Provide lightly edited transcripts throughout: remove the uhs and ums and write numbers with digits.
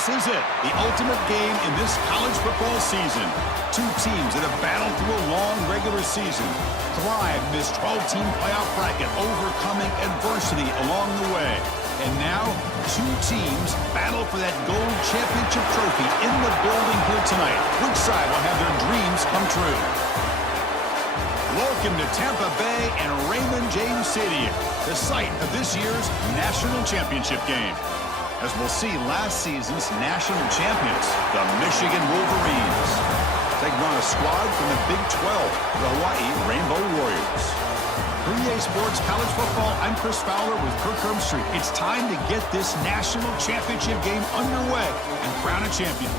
This is it, the ultimate game in this college football season. Two teams that have battled through a long regular season, thrived in this 12-team playoff bracket, overcoming adversity along the way. And now, two teams battle for that gold championship trophy in the building here tonight. Which side will have their dreams come true? Welcome to Tampa Bay and Raymond James Stadium, the site of this year's national championship game. As we'll see, last season's national champions, the Michigan Wolverines, taking on a squad from the Big 12, the Hawaii Rainbow Warriors. For EA Sports College Football, I'm Chris Fowler with Kirk Herbstreit. It's time to get this national championship game underway and crown a champion.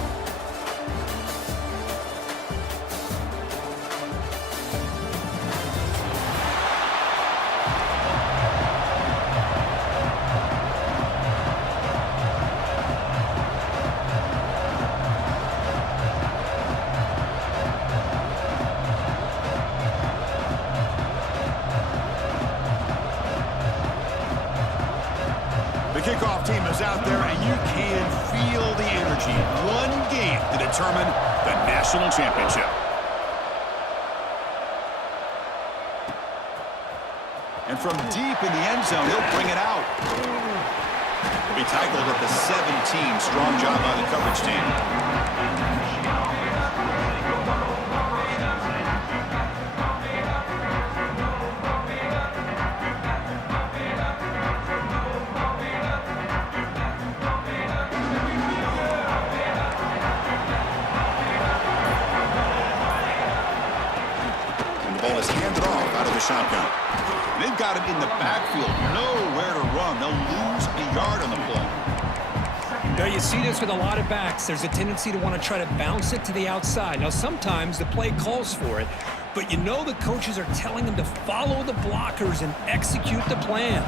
The kickoff team is out there, and you can feel the energy. One game to determine the national championship. And from deep in the end zone, he'll bring it out. He'll be tackled at the 17. Strong job by the coverage team. Shotgun. They've got him in the backfield, nowhere to run. They'll lose a yard on the play. Now you see this with a lot of backs. There's a tendency to want to try to bounce it to the outside. Now sometimes the play calls for it, but you know the coaches are telling them to follow the blockers and execute the plan.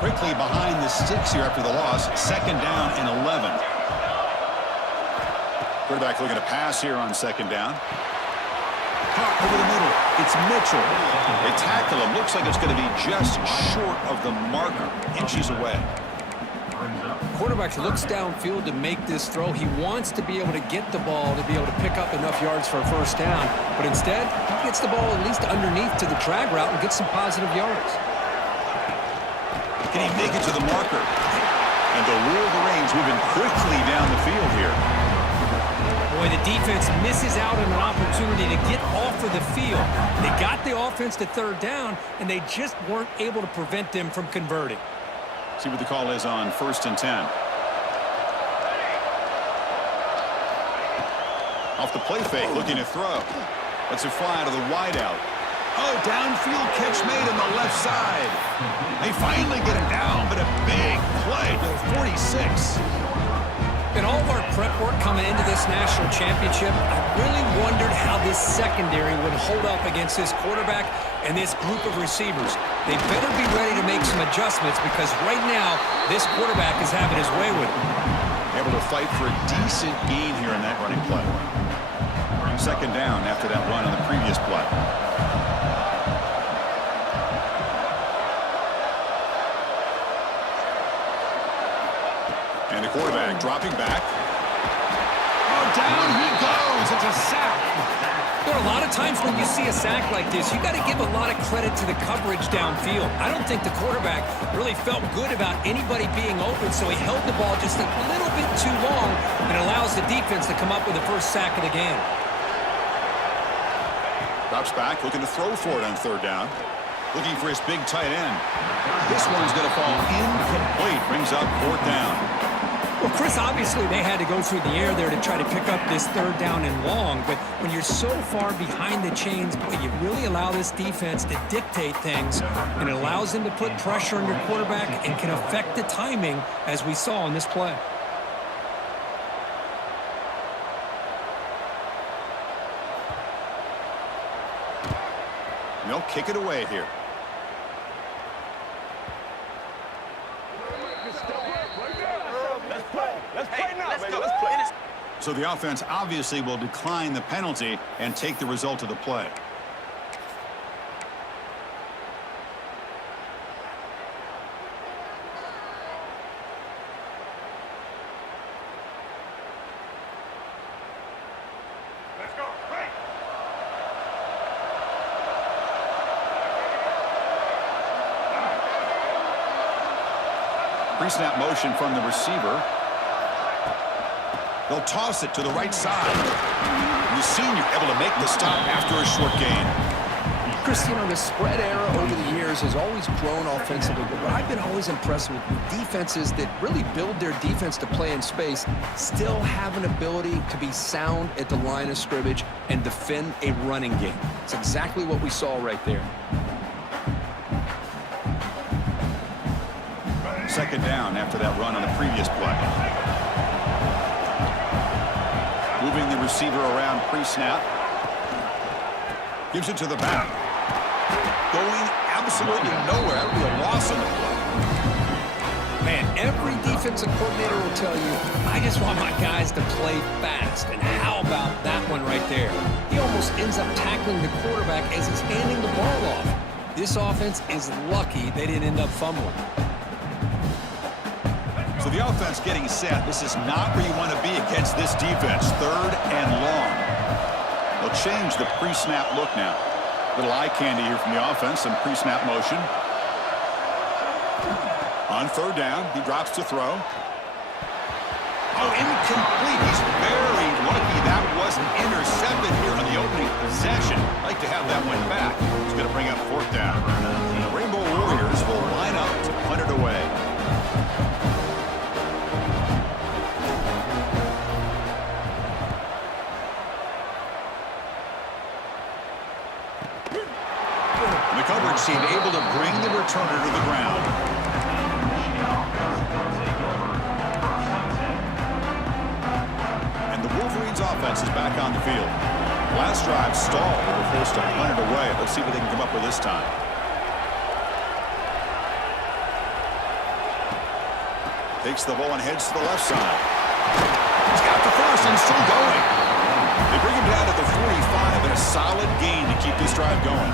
Quickly behind the sticks here after the loss. Second down and 11. Quarterback looking to pass here on second down. Caught over the middle. It's Mitchell. They tackle him. Looks like it's going to be just short of the marker, inches away. Quarterback looks downfield to make this throw. He wants to be able to get the ball to be able to pick up enough yards for a first down, but instead, he gets the ball at least underneath to the drag route and gets some positive yards. Can he make it to the marker? And the Wolverines moving quickly down the field here. Boy, the defense misses out on an opportunity to get off of the field. They got the offense to third down, and they just weren't able to prevent them from converting. See what the call is on 1st and 10. Off the play fake, looking to throw. That's a fly to the wideout. Oh, downfield catch made on the left side. They finally get him down, but a big play to 46. In all of our prep work coming into this national championship, I really wondered how this secondary would hold up against this quarterback and this group of receivers. They better be ready to make some adjustments because right now, this quarterback is having his way with it. Able to fight for a decent gain here in that running play. Second down after that run on the previous play. And the quarterback dropping back. Oh, down he goes. It's a sack. There are a lot of times when you see a sack like this, you got to give a lot of credit to the coverage downfield. I don't think the quarterback really felt good about anybody being open, so he held the ball just a little bit too long and allows the defense to come up with the first sack of the game. Drops back, looking to throw for it on third down. Looking for his big tight end. This one's going to fall incomplete. Brings up fourth down. Well, Chris, obviously they had to go through the air there to try to pick up this third down and long, but when you're so far behind the chains, boy, you really allow this defense to dictate things, and it allows them to put pressure on your quarterback and can affect the timing, as we saw in this play. They'll kick it away here. So the offense obviously will decline the penalty and take the result of the play. Pre-snap motion from the receiver. They'll toss it to the right side. And the senior able to make the stop after a short gain. Chris, you know, the spread era over the years has always grown offensively, but what I've been always impressed with defenses that really build their defense to play in space still have an ability to be sound at the line of scrimmage and defend a running game. It's exactly what we saw right there. Second down after that run on the previous play. Moving the receiver around pre-snap. Gives it to the back. Going absolutely nowhere. That would be a loss on the play. Man, every defensive coordinator will tell you, I just want my guys to play fast. And how about that one right there? He almost ends up tackling the quarterback as he's handing the ball off. This offense is lucky they didn't end up fumbling. So the offense getting set. This is not where you want to be against this defense. Third and long. They'll change the pre-snap look now. Little eye candy here from the offense. Some pre-snap motion. On third down, he drops to throw. Oh, incomplete. He's very lucky that wasn't intercepted here on the opening possession. Like to have that one back. He's going to bring up fourth down. The Rainbow Warriors will line up to punt it away. The coverage team able to bring the returner to the ground. And the Wolverines offense is back on the field. Last drive stalled. They were forced to punt it away. Let's see what they can come up with this time. Takes the ball and heads to the left side. He's got the first and still going. They bring him down to the 45 and a solid gain to keep this drive going.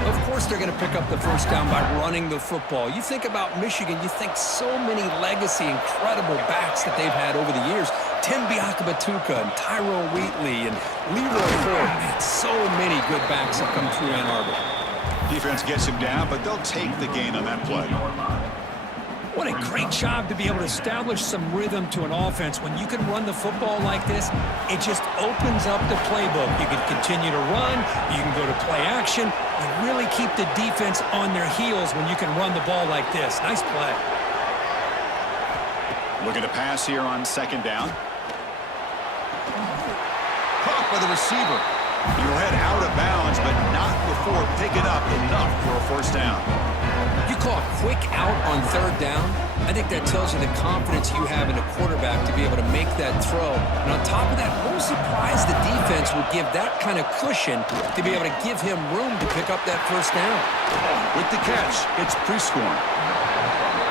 Of course they're going to pick up the first down by running the football. You think about Michigan, you think so many legacy, incredible backs that they've had over the years. Tim Biakabatuka and Tyrone Wheatley and Leroy Ford. Man, so many good backs have come through Ann Arbor. Defense gets him down, but they'll take the gain on that play. What a great job to be able to establish some rhythm to an offense. When you can run the football like this, it just opens up the playbook. You can continue to run. You can go to play action. You really keep the defense on their heels when you can run the ball like this. Nice play. Looking to pass here on second down. Caught by the receiver. He'll head out of bounds, but not before picking up enough for a first down. You call a quick out on third down, I think that tells you the confidence you have in a quarterback to be able to make that throw. And on top of that, a little surprised the defense would give that kind of cushion to be able to give him room to pick up that first down. With the catch, it's pre-scoring.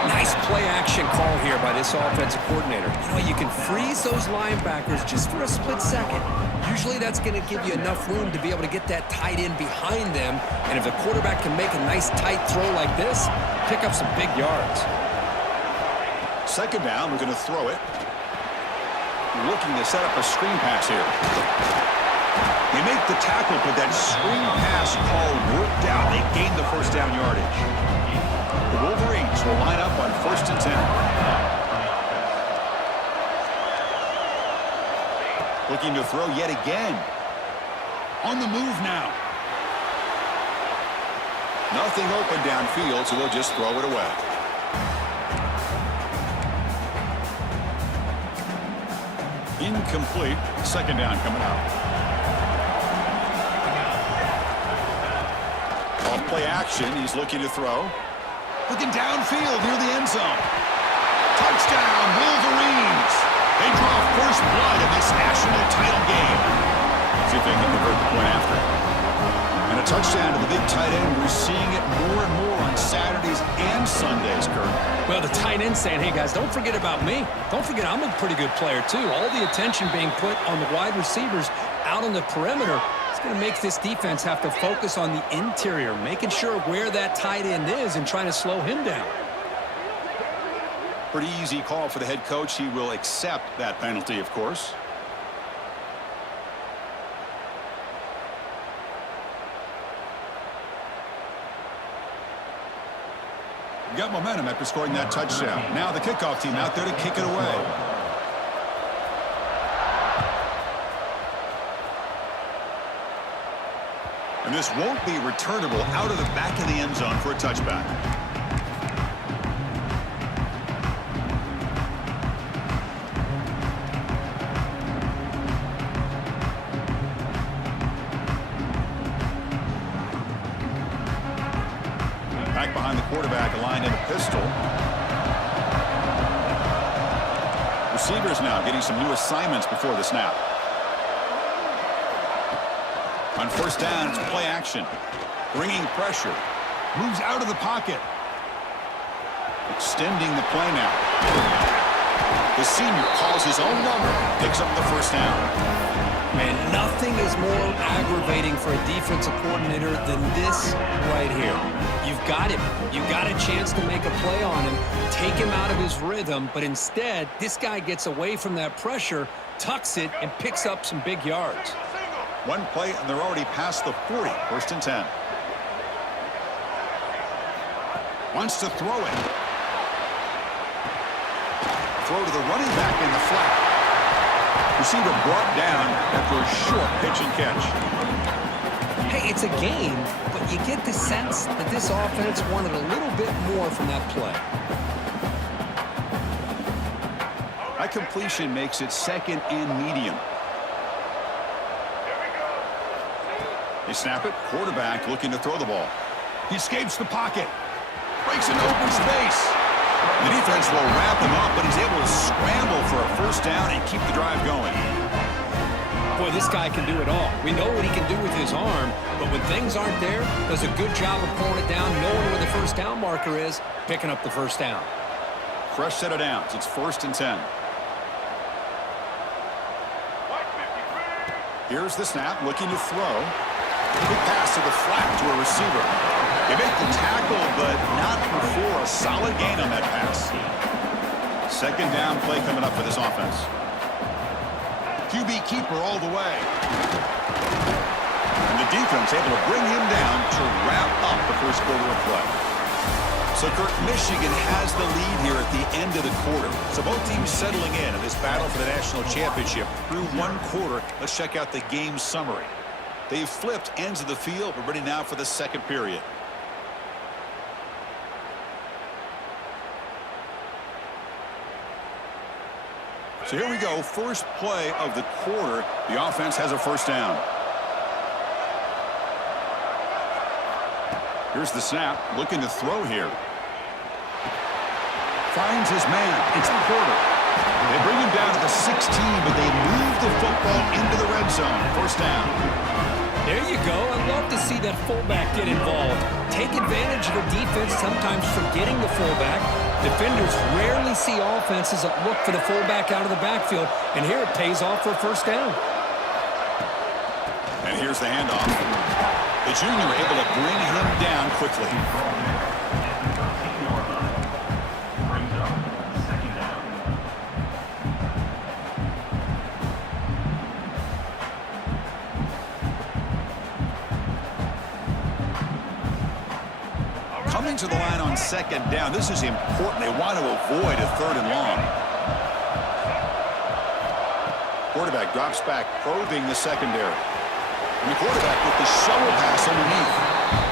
Nice play-action call here by this offensive coordinator. You know, you can freeze those linebackers just for a split second. Usually that's going to give you enough room to be able to get that tight end behind them. And if the quarterback can make a nice tight throw like this, pick up some big yards. Second down, we're going to throw it. Looking to set up a screen pass here. They make the tackle, but that screen pass call worked out. They gained the first down yardage. The Wolverines will line up on 1st and 10. Looking to throw yet again. On the move now. Nothing open downfield, so they'll just throw it away. Incomplete. Second down coming out. Off play action. He's looking to throw. Looking downfield near the end zone. Touchdown, Wolverines. They draw first blood in this national title game. See if they can convert the point after. And a touchdown to the big tight end. We're seeing it more and more on Saturdays and Sundays, Kurt. Well, the tight end saying, hey, guys, don't forget about me. Don't forget I'm a pretty good player, too. All the attention being put on the wide receivers out on the perimeter. It's going to make this defense have to focus on the interior, making sure where that tight end is and trying to slow him down. Pretty easy call for the head coach. He will accept that penalty, of course. Got momentum after scoring that touchdown. Now the kickoff team out there to kick it away. And this won't be returnable out of the back of the end zone for a touchback. Back behind the quarterback, aligned in a pistol. Receivers now getting some new assignments before the snap. On first down, it's play action. Bringing pressure. Moves out of the pocket. Extending the play now. The senior calls his own number. Picks up the first down. Man, nothing is more aggravating for a defensive coordinator than this right here. You've got him. You've got a chance to make a play on him, take him out of his rhythm, but instead, this guy gets away from that pressure, tucks it, and picks up some big yards. One play, and they're already past the 40. First and 10. Wants to throw it. Throw to the running back in the flat. Receiver brought down after a short pitch and catch. Hey, it's a game, but you get the sense that this offense wanted a little bit more from that play. That completion makes it second and medium. They snap it. Quarterback looking to throw the ball. He escapes the pocket. Breaks into open space. The defense will wrap him up, but he's able to scramble for a first down and keep the drive going. Boy, this guy can do it all. We know what he can do with his arm, but when things aren't there, does a good job of pulling it down, knowing where the first down marker is, picking up the first down. Fresh set of downs. It's first and 10. Here's the snap, looking to throw. Quick pass to the flat to a receiver. They make the tackle, but not before a solid gain on that pass. Second down play coming up for this offense. QB keeper all the way. And the defense able to bring him down to wrap up the first quarter of play. So, Kirk, Michigan has the lead here at the end of the quarter. So both teams settling in this battle for the national championship through one quarter. Let's check out the game summary. They've flipped ends of the field. We're ready now for the second period. So here we go. First play of the quarter. The offense has a first down. Here's the snap. Looking to throw here. Finds his man. It's Porter. They bring him down to the 16, but they move the football into the red zone. First down. There you go. I love to see that fullback get involved. Take advantage of the defense, sometimes forgetting the fullback. Defenders rarely see offenses that look for the fullback out of the backfield, and here it pays off for a first down. And here's the handoff. The junior able to bring him down quickly. Coming to the line on second down. This is important. They want to avoid a third and long. Quarterback drops back, probing the secondary. And the quarterback with the shovel pass underneath.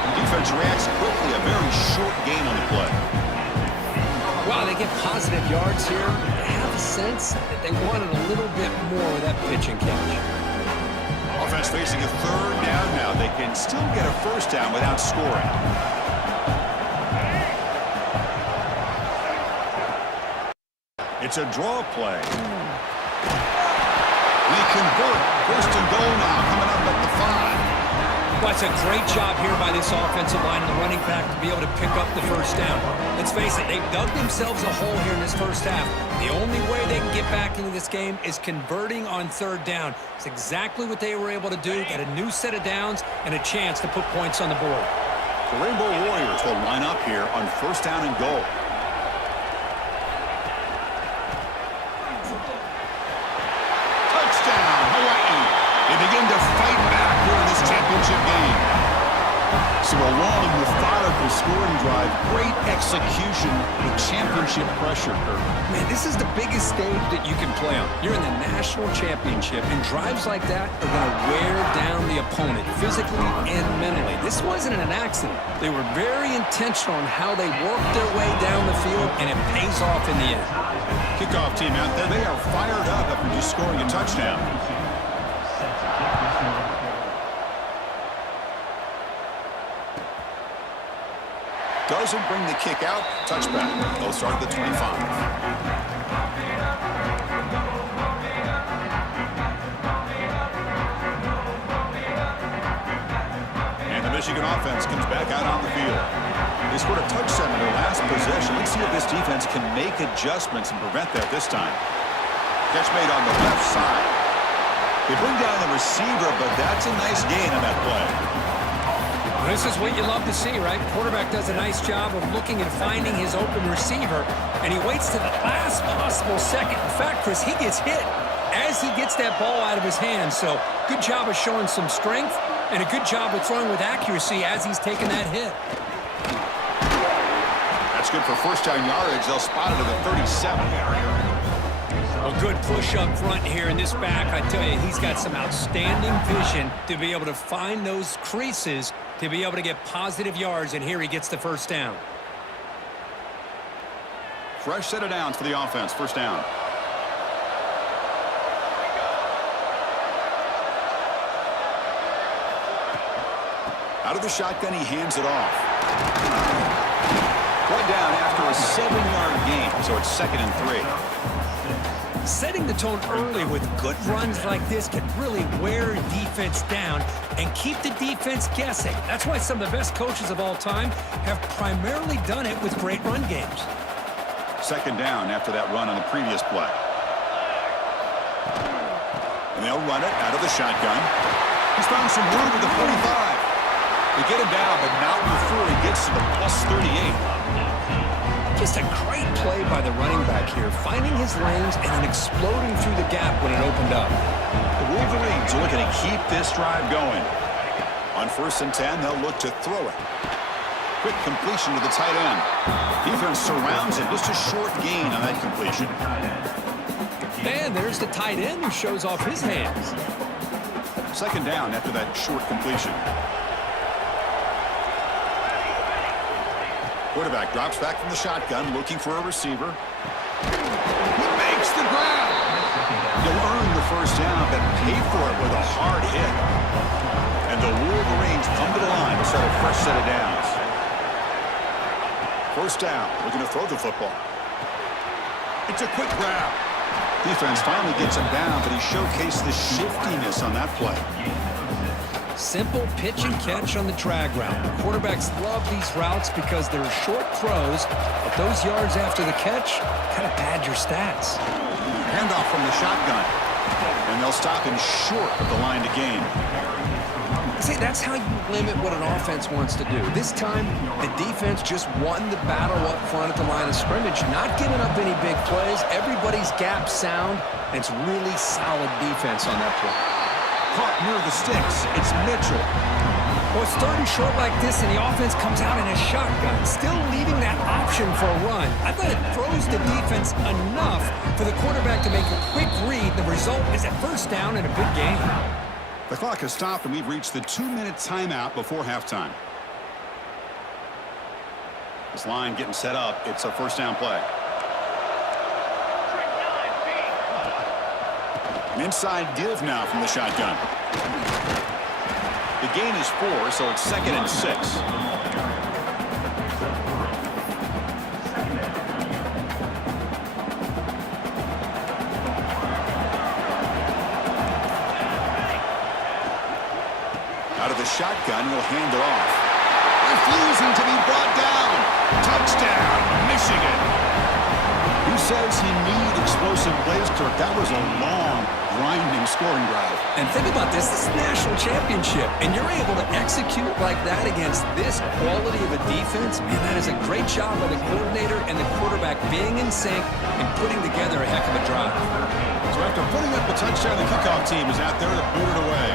The defense reacts quickly. A very short gain on the play. Wow, they get positive yards here. I have a sense that they wanted a little bit more of that pitch and catch. Offense facing a third down now. They can still get a first down without scoring. It's a draw play. They convert. First and goal now, coming up at the 5. Well, it's a great job here by this offensive line and the running back to be able to pick up the first down. Let's face it, they've dug themselves a hole here in this first half. The only way they can get back into this game is converting on third down. It's exactly what they were able to do, get a new set of downs and a chance to put points on the board. The Rainbow Warriors will line up here on first down and goal. They begin to fight back here in this championship game. So a long, methodical scoring drive, great execution with championship pressure, Kurt. Man, this is the biggest stage that you can play on. You're in the national championship, and drives like that are going to wear down the opponent physically and mentally. This wasn't an accident. They were very intentional on how they worked their way down the field, and it pays off in the end. Kickoff team out there, they are fired up after just scoring a touchdown. Doesn't bring the kick out. Touchback. They'll start at the 25. And the Michigan offense comes back out on the field. They scored a touchdown in their last possession. Let's see if this defense can make adjustments and prevent that this time. Catch made on the left side. They bring down the receiver, but that's a nice gain on that play. This is what you love to see, right? Quarterback does a nice job of looking and finding his open receiver, and he waits to the last possible second. In fact, Chris, he gets hit as he gets that ball out of his hands. So good job of showing some strength and a good job of throwing with accuracy as he's taking that hit. That's good for first down yardage. They'll spot it at the 37. A good push up front here in this back. I tell you, he's got some outstanding vision to be able to find those creases, to be able to get positive yards, and here he gets the first down. Fresh set of downs for the offense. First down. Out of the shotgun, he hands it off. One down after a 7-yard gain, so it's 2nd and 3. Setting the tone early with good runs like this can really wear defense down and keep the defense guessing. That's why some of the best coaches of all time have primarily done it with great run games. 2nd down after that run on the previous play. And they'll run it out of the shotgun. He's found some room at the 45. They get him down, but not before he gets to the +38. Just a great play by the running back here, finding his lanes and then exploding through the gap when it opened up. The Wolverines are looking to keep this drive going. On 1st and 10, they'll look to throw it. Quick completion to the tight end. Defense surrounds it. Just a short gain on that completion. And there's the tight end who shows off his hands. 2nd down after that short completion. Quarterback drops back from the shotgun, looking for a receiver. He makes the grab. He'll earn the first down, but pay for it with a hard hit. And the Wolverines come to the line to start a fresh set of downs. First down, looking to throw the football. It's a quick grab. Defense finally gets him down, but he showcased the shiftiness on that play. Simple pitch and catch on the drag route. Quarterbacks love these routes because they're short throws, but those yards after the catch kind of pad your stats. Handoff from the shotgun. And they'll stop him short of the line to gain. See, that's how you limit what an offense wants to do. This time, the defense just won the battle up front at the line of scrimmage, not giving up any big plays. Everybody's gap sound, and it's really solid defense on that play. Caught near the sticks. It's Mitchell. Well, it's 3rd and short like this, and the offense comes out in a shotgun, still leaving that option for a run. I thought it throws the defense enough for the quarterback to make a quick read. The result is a first down and a big gain. The clock has stopped, and we've reached the 2-minute timeout before halftime. This line getting set up. It's a first down play. An inside give now from the shotgun. The gain is 4, so it's 2nd and 6. Out of the shotgun, he'll hand it off. Refusing to be brought down. Touchdown, Michigan. Who says he need explosive plays, Kirk? That was a long, grinding scoring drive. And think about this. This is a national championship, and you're able to execute like that against this quality of a defense. Man, that is a great job by the coordinator and the quarterback being in sync and putting together a heck of a drive. So after putting up a touchdown, the kickoff team is out there to boot it away.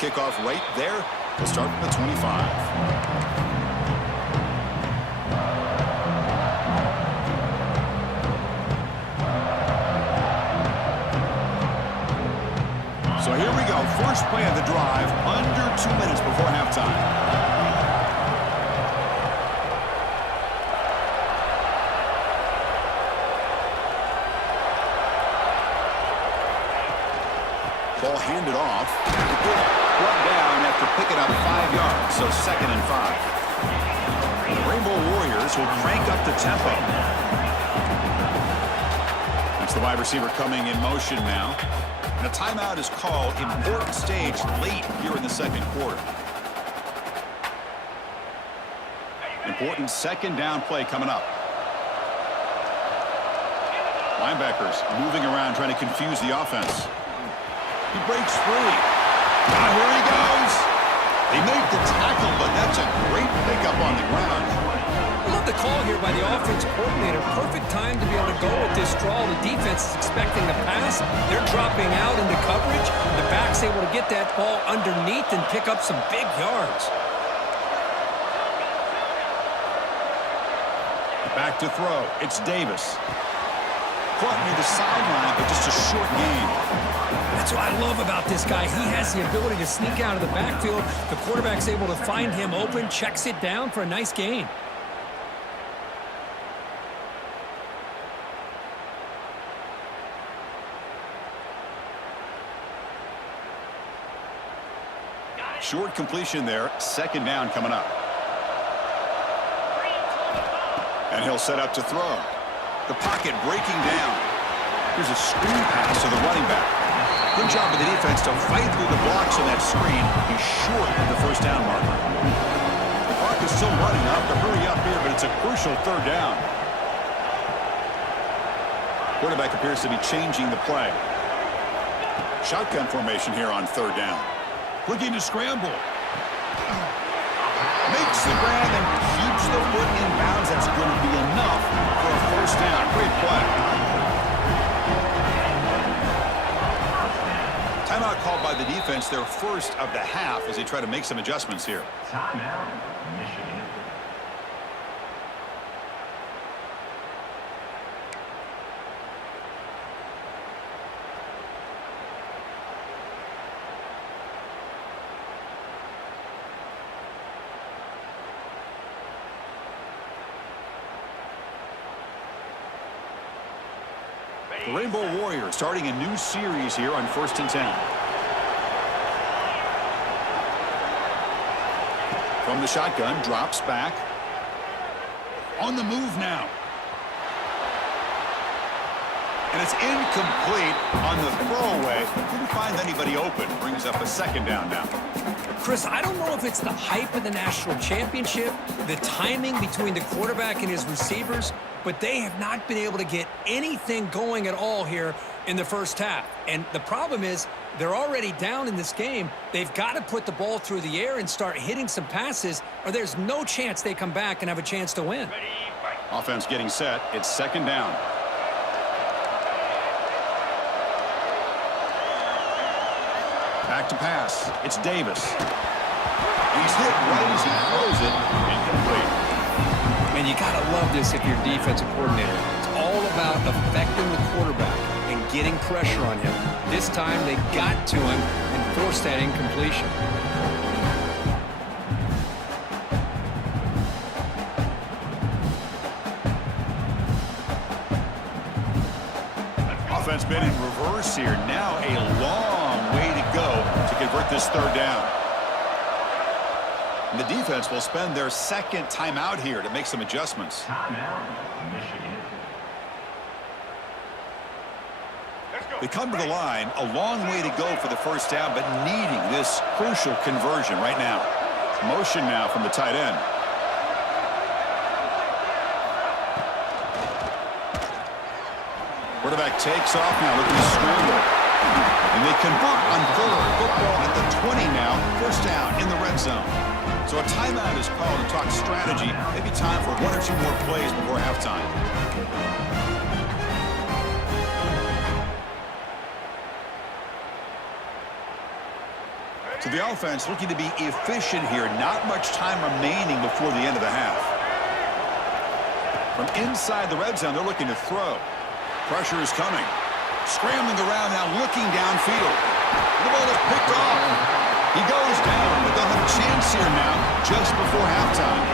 kickoff right there. We'll start from the 25. So here we go. First play of the drive, under 2 minutes before halftime. Ball handed off. Brought down after picking up 5 yards, so 2nd and 5. The Rainbow Warriors will crank up the tempo. It's the wide receiver coming in motion now. And a timeout is called. Important stage late here in the second quarter. Important second down play coming up. Linebackers moving around trying to confuse the offense. He breaks free. Here he goes. They made the tackle, but that's a great pickup on the ground. I love the call here by the offense coordinator. Perfect time to be able to go with this draw. The defense is expecting the pass. They're dropping out into coverage. The back's able to get that ball underneath and pick up some big yards. Back to throw. It's Davis. Caught near the sideline, but just a short gain. That's what I love about this guy. He has the ability to sneak out of the backfield. The quarterback's able to find him open, checks it down for a nice gain. Short completion there. Second down coming up. And he'll set up to throw. The pocket breaking down. Here's a screen pass to the running back. Good job of the defense to fight through the blocks on that screen. He's short of the first down marker. The clock is still running up to hurry up here, but it's a crucial third down. Quarterback appears to be changing the play. Shotgun formation here on third down. Looking to scramble. Makes the grab and keeps the foot in bounds. That's going to be enough for a first down. Great play. Timeout called by the defense, their first of the half, as they try to make some adjustments here. Timeout, Michigan. The Rainbow Warriors starting a new series here on 1st and 10. From the shotgun, drops back. On the move now. And it's incomplete on the throwaway. Couldn't find anybody open. Brings up a second down now. Chris, I don't know if it's the hype of the national championship, the timing between the quarterback and his receivers, but they have not been able to get anything going at all here in the first half. And the problem is they're already down in this game. They've got to put the ball through the air and start hitting some passes, or there's no chance they come back and have a chance to win. Offense getting set. It's second down. Back to pass. It's Davis. He's hit right as he throws it. Incomplete. And you got to love this if you're defensive coordinator. It's all about affecting the quarterback and getting pressure on him. This time they got to him and forced that incompletion. Offense been in reverse here. Now a long way to go to convert this third down. And the defense will spend their second timeout here to make some adjustments. Timeout, Michigan. They come to the line, a long way to go for the first down, but needing this crucial conversion right now. Motion now from the tight end. Quarterback takes off now, looking to scramble. And they convert on third. Football at the 20 now. First down in the red zone. So a timeout is called to talk strategy. Maybe time for 1 or 2 more plays before halftime. So the offense looking to be efficient here. Not much time remaining before the end of the half. From inside the red zone, they're looking to throw. Pressure is coming. Scrambling around now, looking downfield. The ball is picked off. He goes down, but they'll have a chance here now just before halftime.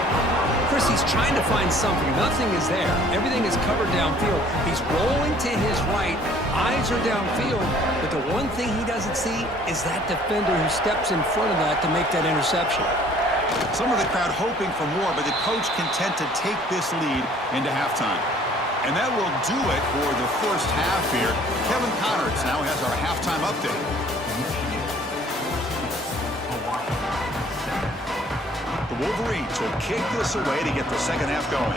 Chris, he's trying to find something. Nothing is there. Everything is covered downfield. He's rolling to his right. Eyes are downfield. But the one thing he doesn't see is that defender who steps in front of that to make that interception. Some of the crowd hoping for more, but the coach content to take this lead into halftime. And that will do it for the first half here. Kevin Connerts now has our halftime update. The Wolverines will kick this away to get the second half going.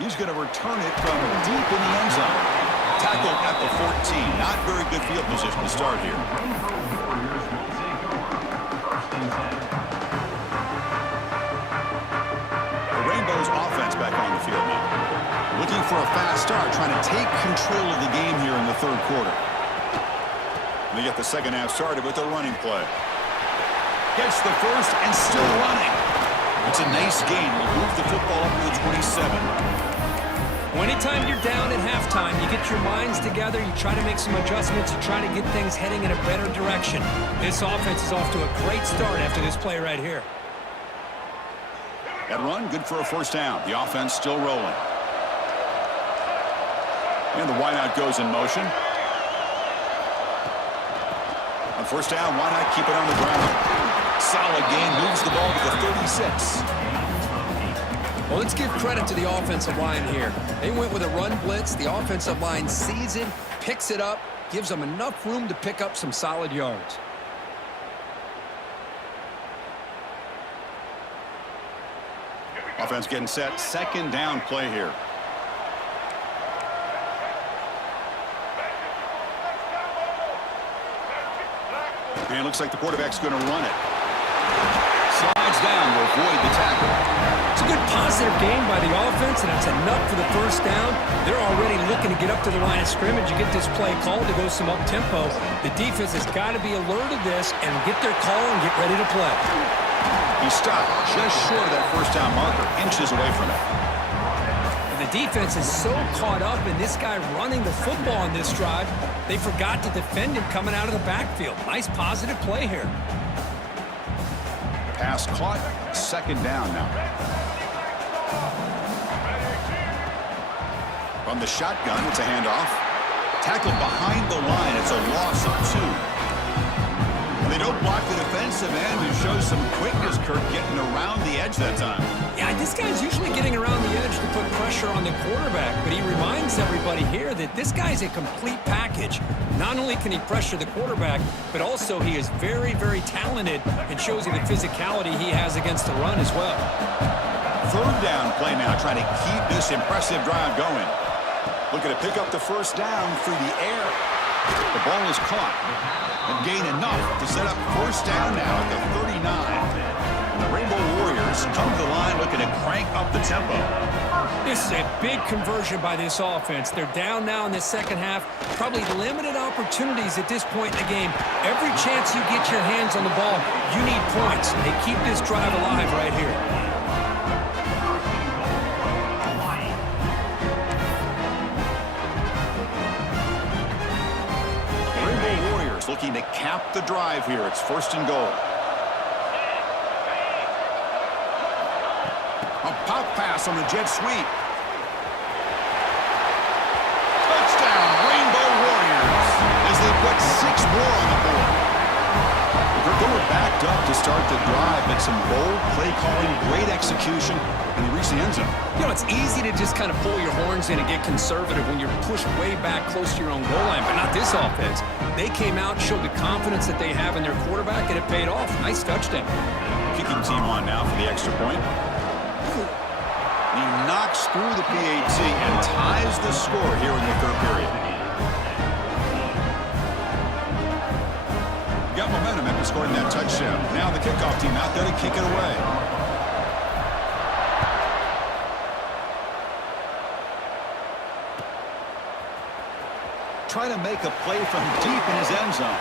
He's going to return it from deep in the end zone. Tackled at the 14. Not very good field position to start here. The Rainbows offense back on the field now. Looking for a fast start, trying to take control of the game here in the third quarter. They get the second half started with a running play. Gets the first and still running. It's a nice gain. Will move the football up to the 27. Well, anytime you're down at halftime, you get your minds together, you try to make some adjustments, you try to get things heading in a better direction. This offense is off to a great start after this play right here. That run, good for a first down. The offense still rolling. And the wideout goes in motion. On first down, why not keep it on the ground? Solid gain, moves the ball to the 36. Well, let's give credit to the offensive line here. They went with a run blitz. The offensive line sees it, picks it up, gives them enough room to pick up some solid yards. Offense getting set. Second down play here. And looks like the quarterback's going to run it. Slides down to avoid the tackle. It's a good positive game by the offense, and it's enough for the first down. They're already looking to get up to the line of scrimmage. You get this play called to go some up-tempo. The defense has got to be alert of this and get their call and get ready to play. He stopped just short of that first down marker, inches away from it. And the defense is so caught up in this guy running the football on this drive, they forgot to defend him coming out of the backfield. Nice positive play here. Pass caught, second down now. From the shotgun, it's a handoff. Tackled behind the line. It's a loss of 2. They don't block the defensive end and show some quickness, Kirk, getting around the edge that time. Yeah, this guy's usually getting around the edge to put pressure on the quarterback, but he reminds everybody here that this guy's a complete package. Not only can he pressure the quarterback, but also he is very, very talented and shows you the physicality he has against the run as well. Third down play now, trying to keep this impressive drive going. Looking to pick up the first down through the air. The ball is caught and gain enough to set up first down now at the 39. And the Rainbow Warriors come to the line looking to crank up the tempo. This is a big conversion by this offense. They're down now in the second half. Probably limited opportunities at this point in the game. Every chance you get your hands on the ball, you need points. They keep this drive alive right here. Looking to cap the drive here. It's first and goal. A pop pass on the jet sweep. Touchdown, Rainbow Warriors, as they put 6 more on the board. They were backed up to start the drive, but some bold play calling, great execution, and they reached the end zone. You know, it's easy to just kind of pull your horns in and get conservative when you're pushed way back close to your own goal line, but not this offense. They came out, showed the confidence that they have in their quarterback, and it paid off. Nice touchdown. Kicking team on now for the extra point. He knocks through the PAT and ties the score here in the third period. Got momentum after scoring that touchdown. Now the kickoff team out there to kick it away. trying to make a play from deep in his end zone.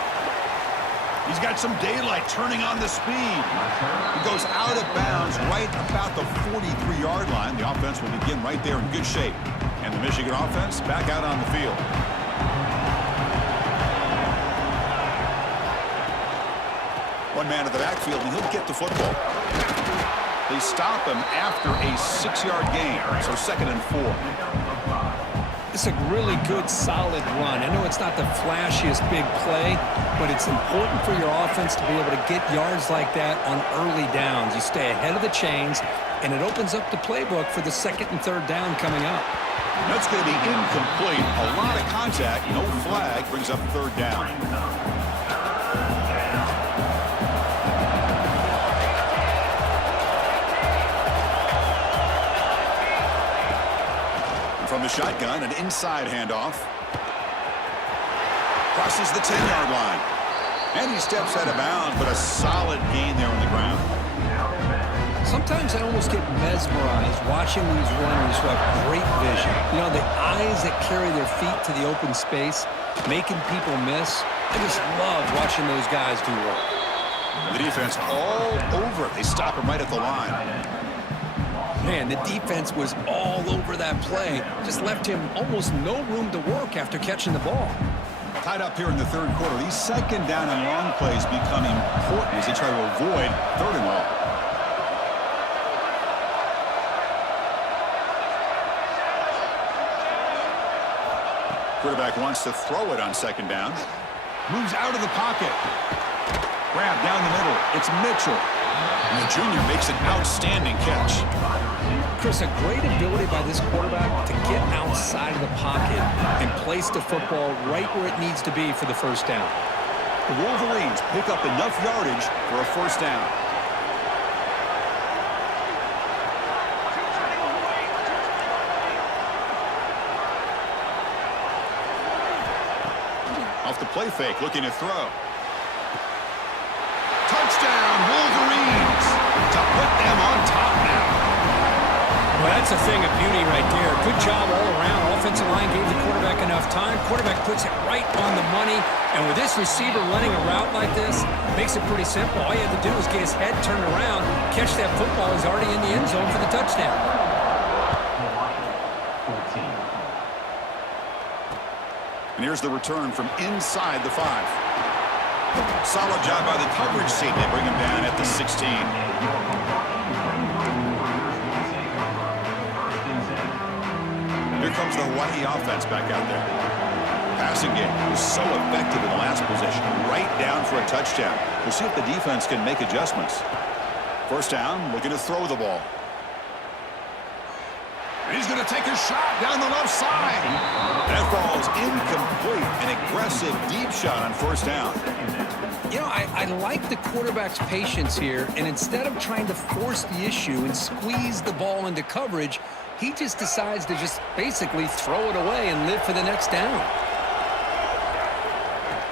He's got some daylight turning on the speed. He goes out of bounds right about the 43-yard line. The offense will begin right there in good shape. And the Michigan offense back out on the field. One man at the backfield, and he'll get the football. They stop him after a 6-yard gain, so 2nd and 4. It's a really good, solid run. I know it's not the flashiest big play, but it's important for your offense to be able to get yards like that on early downs. You stay ahead of the chains, and it opens up the playbook for the 2nd and 3rd down coming up. That's going to be incomplete. A lot of contact, no flag, brings up 3rd down. From the shotgun, an inside handoff. Crosses the 10-yard line. And he steps out of bounds, but a solid gain there on the ground. Sometimes I almost get mesmerized watching these runners who have great vision. You know, the eyes that carry their feet to the open space, making people miss. I just love watching those guys do work. The defense all over it. They stop him right at the line. Man, the defense was all over that play. Just left him almost no room to work after catching the ball. Tied up here in the 3rd quarter. These 2nd down and long plays become important as they try to avoid 3rd and long. Quarterback wants to throw it on 2nd down. Moves out of the pocket. Grab down the middle. It's Mitchell. And the junior makes an outstanding catch. Chris, a great ability by this quarterback to get outside of the pocket and place the football right where it needs to be for the 1st down. The Wolverines pick up enough yardage for a 1st down. Off the play fake, looking to throw. Touchdown, Wolverines, to put them on top now. Well, that's a thing of beauty right there. Good job all around. Offensive line gave the quarterback enough time. Quarterback puts it right on the money. And with this receiver running a route like this, makes it pretty simple. All you have to do is get his head turned around, catch that football. He's already in the end zone for the touchdown. And here's the return from inside the 5. Solid job by the coverage team. They bring him down at the 16. Here comes the Hawaii offense back out there. Passing game was so effective in the last possession. Right down for a touchdown. We'll see if the defense can make adjustments. 1st down, looking to throw the ball. And he's going to take a shot down the left side. That ball is incomplete. An aggressive deep shot on 1st down. You know, I like the quarterback's patience here, and instead of trying to force the issue and squeeze the ball into coverage, he just decides to just basically throw it away and live for the next down.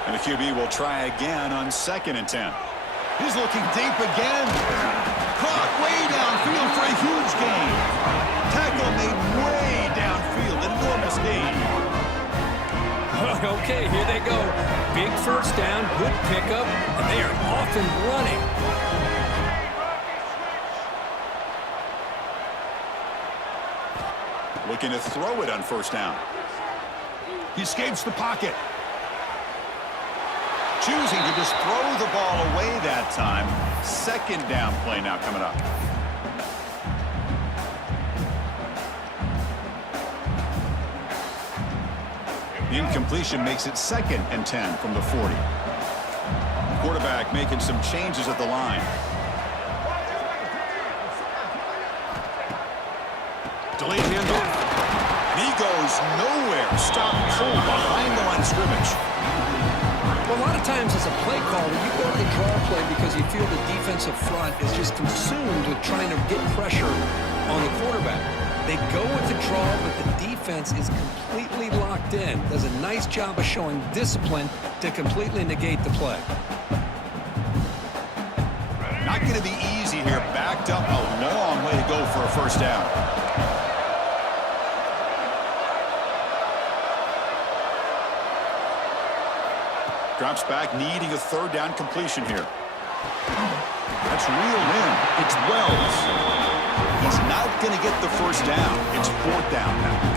And the QB will try again on 2nd and 10. He's looking deep again. Caught way downfield for a huge gain. Tackle made way downfield. Enormous gain. Okay, here they go. Big 1st down, good pickup, and they are off and running. Looking to throw it on 1st down. He escapes the pocket. Choosing to just throw the ball away that time. 2nd down play now coming up. The incompletion makes it 2nd and 10 from the 40. The quarterback making some changes at the line. Delayed handoff. And he goes nowhere. Stop cold behind the line of scrimmage. Well, a lot of times as a play caller, you go to the draw play because you feel the defensive front is just consumed with trying to get pressure on the quarterback. They go with the draw, but the defense is completely locked in. Does a nice job of showing discipline to completely negate the play. Not going to be easy here. Backed up a long way to go for a 1st down. Drops back, needing a third down completion here. That's reeled in. It's Wells. He's not going to get the first down. It's fourth down now.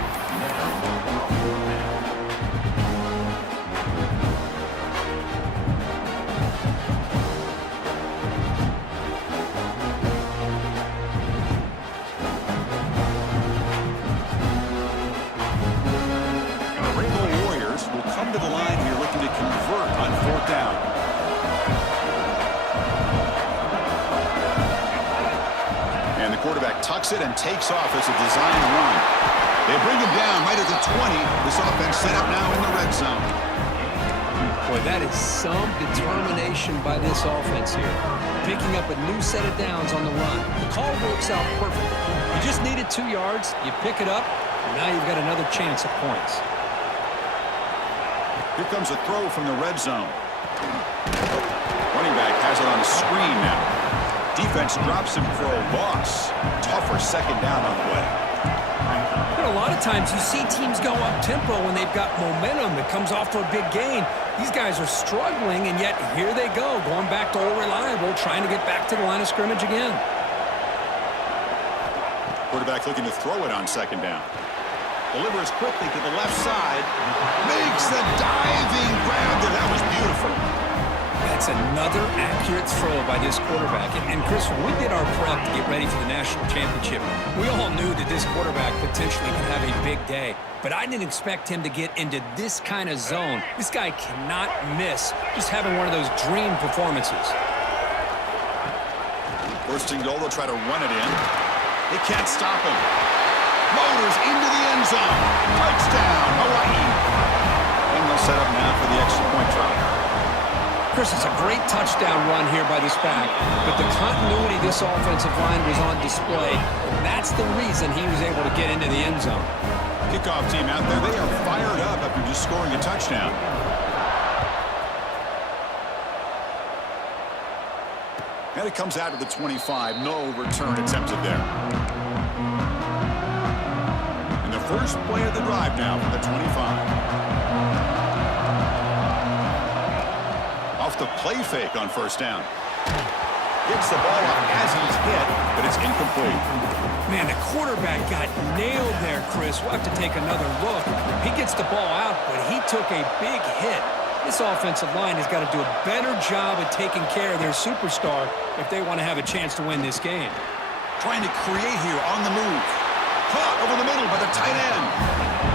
Tucks it and takes off as a design run. They bring him down right at the 20. This offense set up now in the red zone. Boy, that is some determination by this offense here. Picking up a new set of downs on the run. The call works out perfectly. You just needed 2 yards. You pick it up, and now you've got another chance at points. Here comes a throw from the red zone. Running back has it on a screen now. Defense drops him for a loss. Tougher second down on the way. You know, a lot of times you see teams go up-tempo when they've got momentum that comes off to a big gain. These guys are struggling, and yet here they go, going back to old reliable, trying to get back to the line of scrimmage again. Quarterback looking to throw it on second down. Delivers quickly to the left side. Makes the diving grab there. That was beautiful. That's another accurate throw by this quarterback. And Chris, when we did our prep to get ready for the national championship, we all knew that this quarterback potentially could have a big day. But I didn't expect him to get into this kind of zone. This guy cannot miss just having one of those dream performances. First and goal, they'll try to run it in. They can't stop him. Motors into the end zone. Touchdown, Hawaii. And they'll set up now for the extra point try. Chris, it's a great touchdown run here by this back, but the continuity of this offensive line was on display, and that's the reason he was able to get into the end zone. Kickoff team out there, they are fired up after just scoring a touchdown. And it comes out to the 25, no return attempted there. And the first play of the drive now for the 25. Off the play fake on first down. Gets the ball up as he's hit, but it's incomplete. Man, the quarterback got nailed there, Chris. We'll have to take another look. He gets the ball out, but he took a big hit. This offensive line has got to do a better job of taking care of their superstar if they want to have a chance to win this game. Trying to create here on the move. Caught over the middle by the tight end.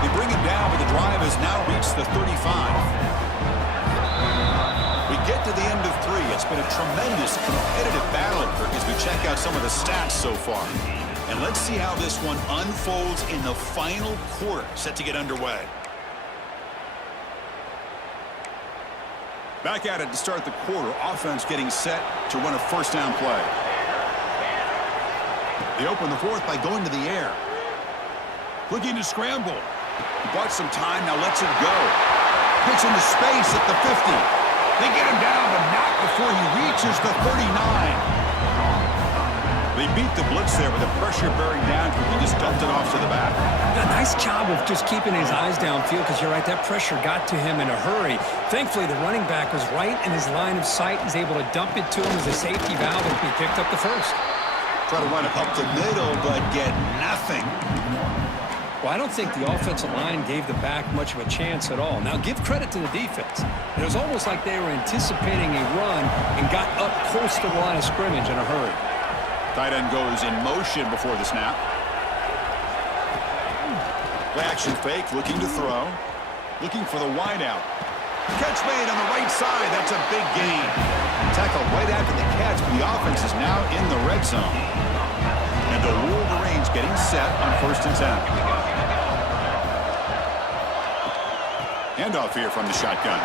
They bring him down, but the drive has now reached the 35. We get to the end of 3. It's been a tremendous competitive battle as we check out some of the stats so far. And let's see how this one unfolds in the final quarter, set to get underway. Back at it to start the quarter. Offense getting set to run a first down play. They open the fourth by going to the air. Looking to scramble. He bought some time, now lets it go. Pitch into space at the 50. They get him down, but not before he reaches the 39. They beat the blitz there with the pressure bearing down. He just dumped it off to the back. A nice job of just keeping his eyes downfield because you're right, that pressure got to him in a hurry. Thankfully, the running back was right in his line of sight. He's able to dump it to him as a safety valve, and he picked up the first. Try to run it up the middle, but get nothing. Well, I don't think the offensive line gave the back much of a chance at all. Now, give credit to the defense. It was almost like they were anticipating a run and got up close to the line of scrimmage in a hurry. Tight end goes in motion before the snap. Play action fake, looking to throw. Looking for the wideout. Catch made on the right side. That's a big gain. Tackled right after the catch, but the offense is now in the red zone. And the Wolverines getting set on first and 10. Handoff here from the shotgun.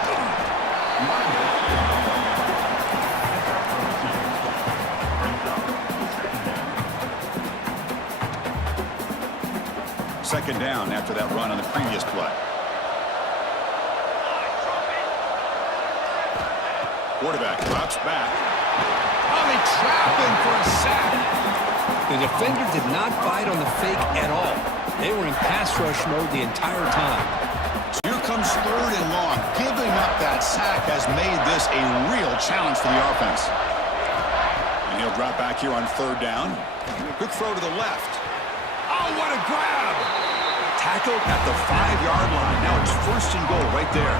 Second down after that run on the previous play. Quarterback drops back. Oh, they trap him for a sack. The defender did not bite on the fake at all. They were in pass rush mode the entire time. Here comes third and long, giving up that That sack has made this a real challenge for the offense. And he'll drop back here on third down. Quick throw to the left. Oh, what a grab! Tackled at the 5-yard line. Now it's first and goal right there.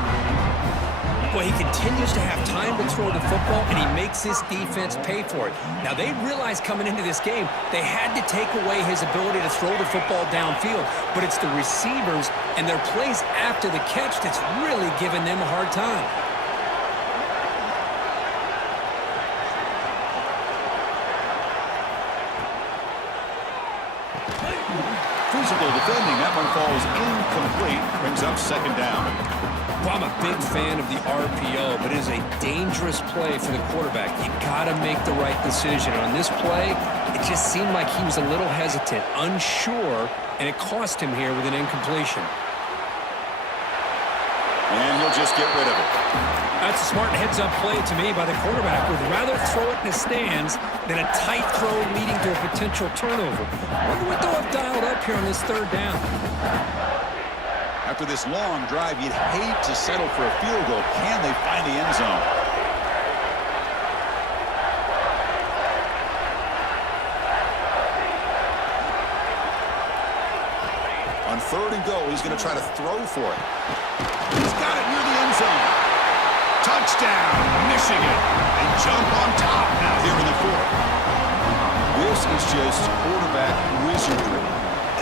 Well, he continues to have time to throw the football, and he makes this defense pay for it. Now, they realized coming into this game they had to take away his ability to throw the football downfield, but it's the receivers and their plays after the catch that's really giving them a hard time. Physical defending. That one falls incomplete. Brings up second down. Well, I'm a big fan of the RPO, but it is a dangerous play for the quarterback. You got to make the right decision. On this play, it just seemed like he was a little hesitant, unsure, and it cost him here with an incompletion. And he'll just get rid of it. That's a smart heads-up play to me by the quarterback. Would rather throw it in the stands than a tight throw leading to a potential turnover. Wonder what they'll have dialed up here on this third down. After this long drive, you'd hate to settle for a field goal. Can they find the end zone? On third and goal, he's going to try to throw for it. He's got it near the end zone. Touchdown, Michigan. They jump on top now here in the fourth. This is just quarterback wizardry.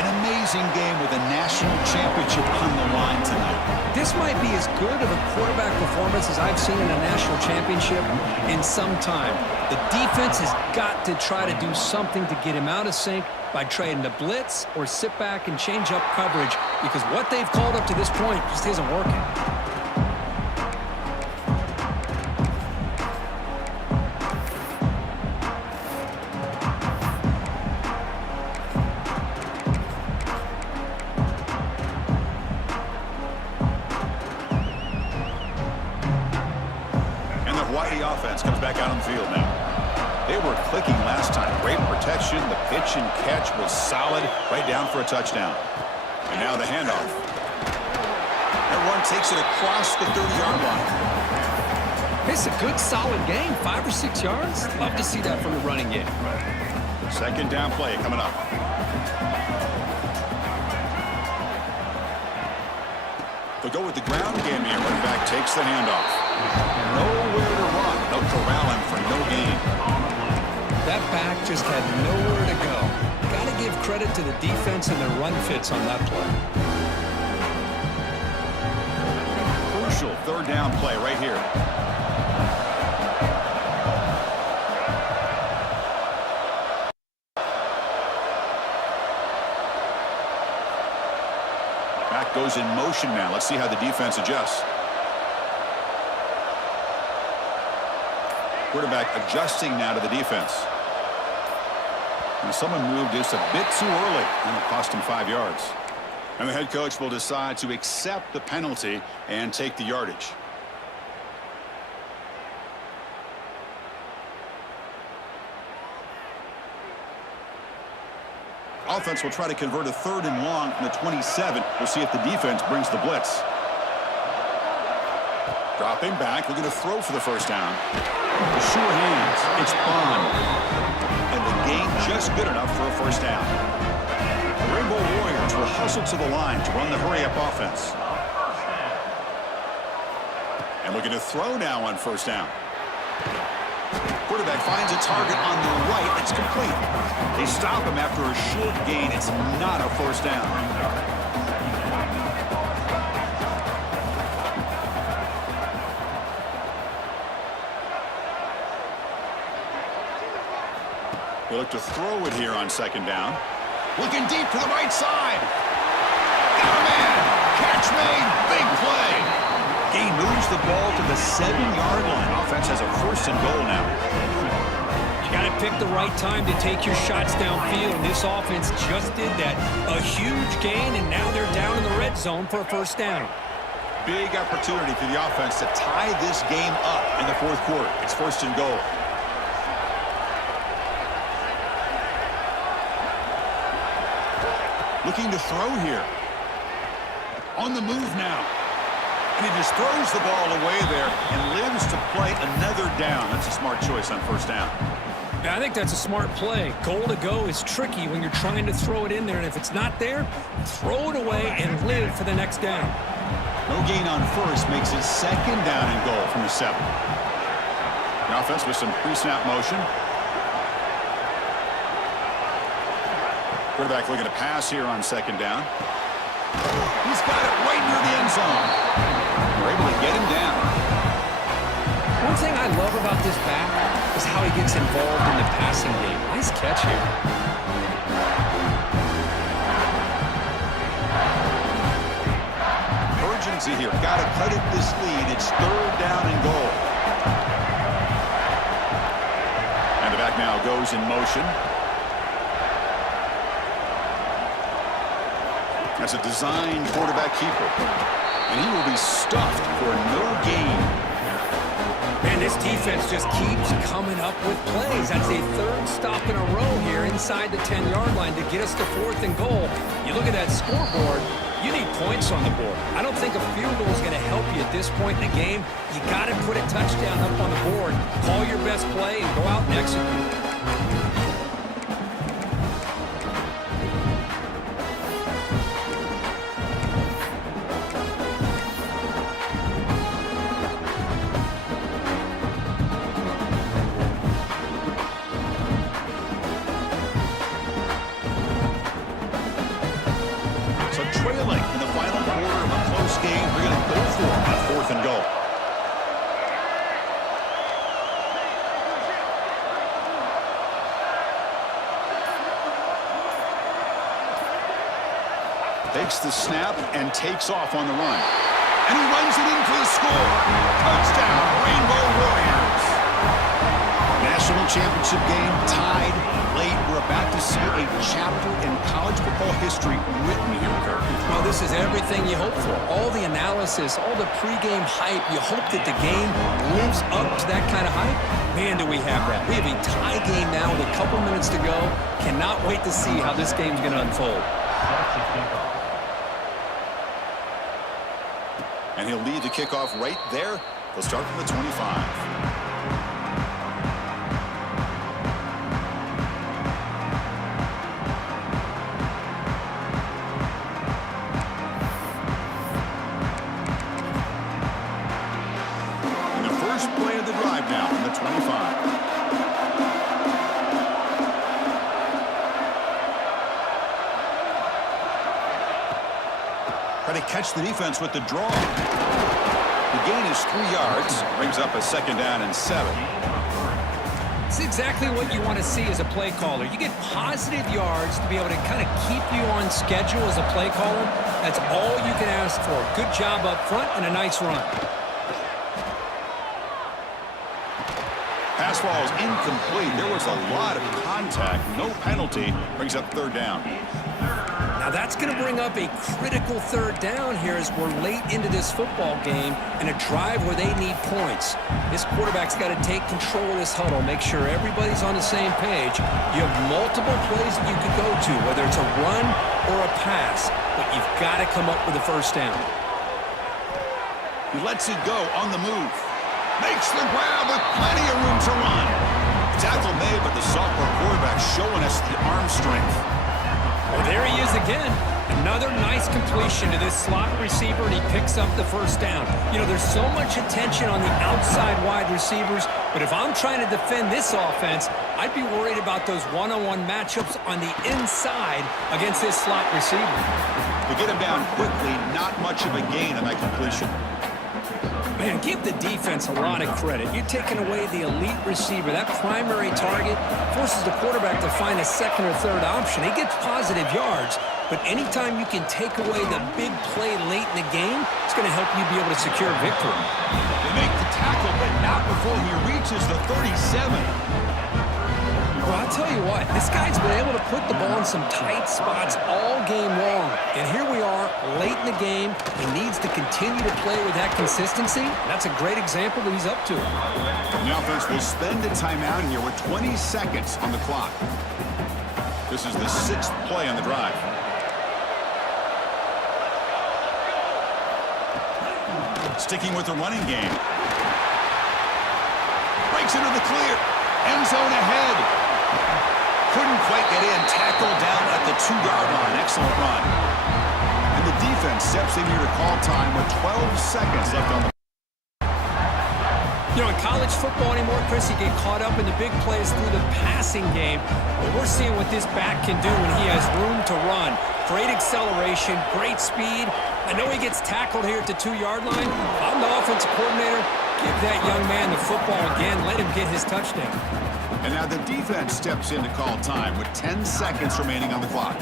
An amazing game with a national championship on the line tonight. This might be as good of a quarterback performance as I've seen in a national championship in some time. The defense has got to try to do something to get him out of sync by trading the blitz or sit back and change up coverage, because what they've called up to this point just isn't working. Offense comes back out on the field now. They were clicking last time. Great protection. The pitch and catch was solid. Right down for a touchdown. And now the handoff. Everyone takes it across the 30-yard line. It's a good, solid game. 5 or 6 yards. Love to see that from the running game. Second down play coming up. They'll go with the ground game here. Running back takes the handoff. Nowhere to run. They'll corral him for no gain. That back just had nowhere to go. Got to give credit to the defense and their run fits on that play. Crucial third down play right here. Back goes in motion now. Let's see how the defense adjusts. Quarterback adjusting now to the defense. And someone moved just a bit too early, and it cost him 5 yards. And the head coach will decide to accept the penalty and take the yardage. Offense will try to convert a third and long from the 27. We'll see if the defense brings the blitz. Dropping back, looking to throw for the first down. Sure hands. It's Bond. And the gain just good enough for a first down. The Rainbow Warriors will hustle to the line to run the hurry-up offense. And looking to throw now on first down. Quarterback finds a target on the right. It's complete. They stop him after a short gain. It's not a first down. They look to throw it here on second down. Looking deep to the right side. Got a man. Catch made. Big play. He moves the ball to the 7-yard line. Offense has a first and goal now. You got to pick the right time to take your shots downfield. And this offense just did that. A huge gain, and now they're down in the red zone for a first down. Big opportunity for the offense to tie this game up in the fourth quarter. It's first and goal. Looking to throw here. On the move now. And he just throws the ball away there and lives to play another down. That's a smart choice on first down. Yeah, I think that's a smart play. Goal to go is tricky when you're trying to throw it in there, and if it's not there, throw it away and live for the next down. No gain on first makes it second down and goal from the 7. The offense with some pre-snap motion. Quarterback looking to pass here on second down. He's got it right near the end zone. We're able to get him down. One thing I love about this back is how he gets involved in the passing game. Nice catch here. Urgency here. Got to cut it this lead. It's third down and goal. And the back now goes in motion. As a designed quarterback keeper. And he will be stuffed for no gain. Man, this defense just keeps coming up with plays. That's a third stop in a row here inside the 10-yard line to get us to 4th and goal. You look at that scoreboard, you need points on the board. I don't think a field goal is going to help you at this point in the game. You got to put a touchdown up on the board, call your best play, and go out and execute. Trailing in the final quarter of a close game. We're going to go for it on 4th and goal. Takes the snap and takes off on the run. And he runs it in for the score. Touchdown, Rainbow Warriors. National championship game tied late. We're about to see a chapter in college football history written here, Kirk. Well, this is everything you hope for. All the analysis, all the pregame hype. You hope that the game lives up to that kind of hype. Man, do we have that. We have a tie game now with a couple minutes to go. Cannot wait to see how this game's going to unfold. And he'll lead the kickoff right there. They'll start from the 25. Play of the drive now from the 25. Try to catch the defense with the draw. The gain is 3 yards. Brings up a second down and 7. It's exactly what you want to see as a play caller. You get positive yards to be able to kind of keep you on schedule as a play caller. That's all you can ask for. Good job up front and a nice run. Pass ball is incomplete. There was a lot of contact. No penalty. Brings up third down. Now that's going to bring up a critical third down here as we're late into this football game and a drive where they need points. This quarterback's got to take control of this huddle, make sure everybody's on the same page. You have multiple plays that you could go to, whether it's a run or a pass, but you've got to come up with a first down. He lets it go on the move. Makes the grab with plenty of room to run. Tackle made, but the sophomore quarterback showing us the arm strength. Well, there he is again. Another nice completion to this slot receiver, and he picks up the first down. You know, there's so much attention on the outside wide receivers, but if I'm trying to defend this offense, I'd be worried about those one-on-one matchups on the inside against this slot receiver. To get him down quickly, not much of a gain on that completion. Man, give the defense a lot of credit. You're taking away the elite receiver. That primary target forces the quarterback to find a second or third option. He gets positive yards, but anytime you can take away the big play late in the game, it's going to help you be able to secure victory. They make the tackle, but not before he reaches the 37. Well, I'll tell you what, this guy's been able to put the ball in some tight spots all game long. And here we are, late in the game. He needs to continue to play with that consistency. That's a great example that he's up to. The offense will spend a timeout here with 20 seconds on the clock. This is the 6th play on the drive. Sticking with the running game. Breaks into the clear. End zone ahead. Couldn't quite get in. Tackled down at the 2-yard line. Excellent run. And the defense steps in here to call time with 12 seconds left on the. You know, in college football anymore, Chris, you get caught up in the big plays through the passing game. But we're seeing what this back can do when he has room to run. Great acceleration, great speed. I know he gets tackled here at the 2-yard line. I'm the offensive coordinator. Give that young man the football again. Let him get his touchdown. And now the defense steps in to call time with 10 seconds remaining on the clock.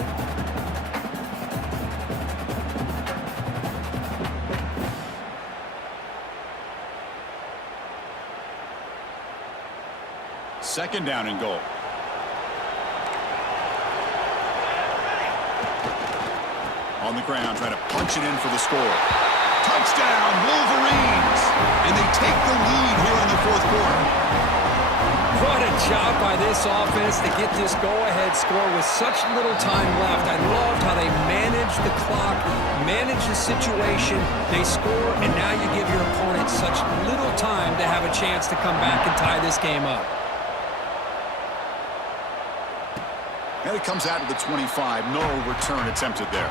Second down and goal. On the ground, trying to punch it in for the score. Touchdown, Wolverines! And they take the lead here in the fourth quarter. What a job by this offense to get this go-ahead score with such little time left. I loved how they managed the clock, managed the situation. They score, and now you give your opponent such little time to have a chance to come back and tie this game up. And it comes out of the 25. No return attempted there.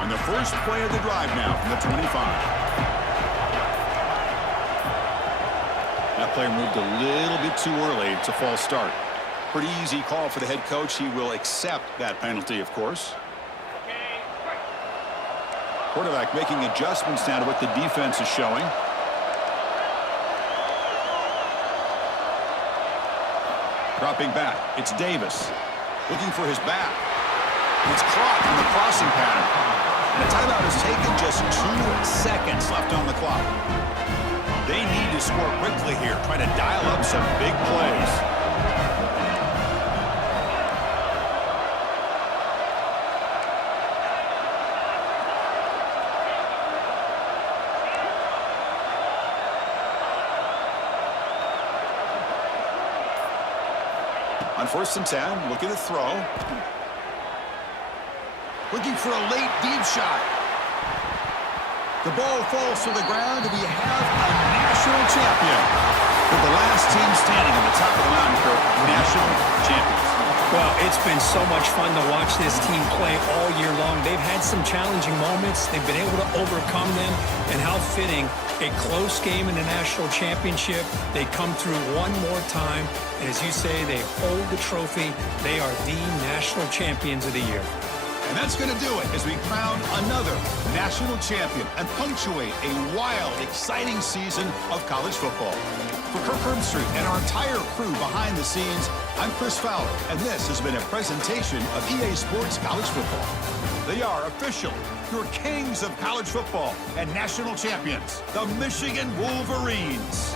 And the first play of the drive now from the 25. That player moved a little bit too early. It's a false start. Pretty easy call for the head coach. He will accept that penalty, of course. Quarterback making adjustments now to what the defense is showing. Dropping back. It's Davis. Looking for his back. It's caught in the crossing pattern. And a timeout is taken, just 2 seconds left on the clock. They need to score quickly here, trying to dial up some big plays. On 1st and 10, look at the throw. Looking for a late deep shot. The ball falls to the ground, and we have a national champion. With the last team standing on the top of the mountain for national champions. Well, it's been so much fun to watch this team play all year long. They've had some challenging moments. They've been able to overcome them. And how fitting, a close game in the national championship. They come through one more time. And as you say, they hold the trophy. They are the national champions of the year. And that's going to do it as we crown another national champion and punctuate a wild, exciting season of college football. For Kirk Herbstreit and our entire crew behind the scenes, I'm Chris Fowler, and this has been a presentation of EA Sports College Football. They are official, your kings of college football and national champions, the Michigan Wolverines.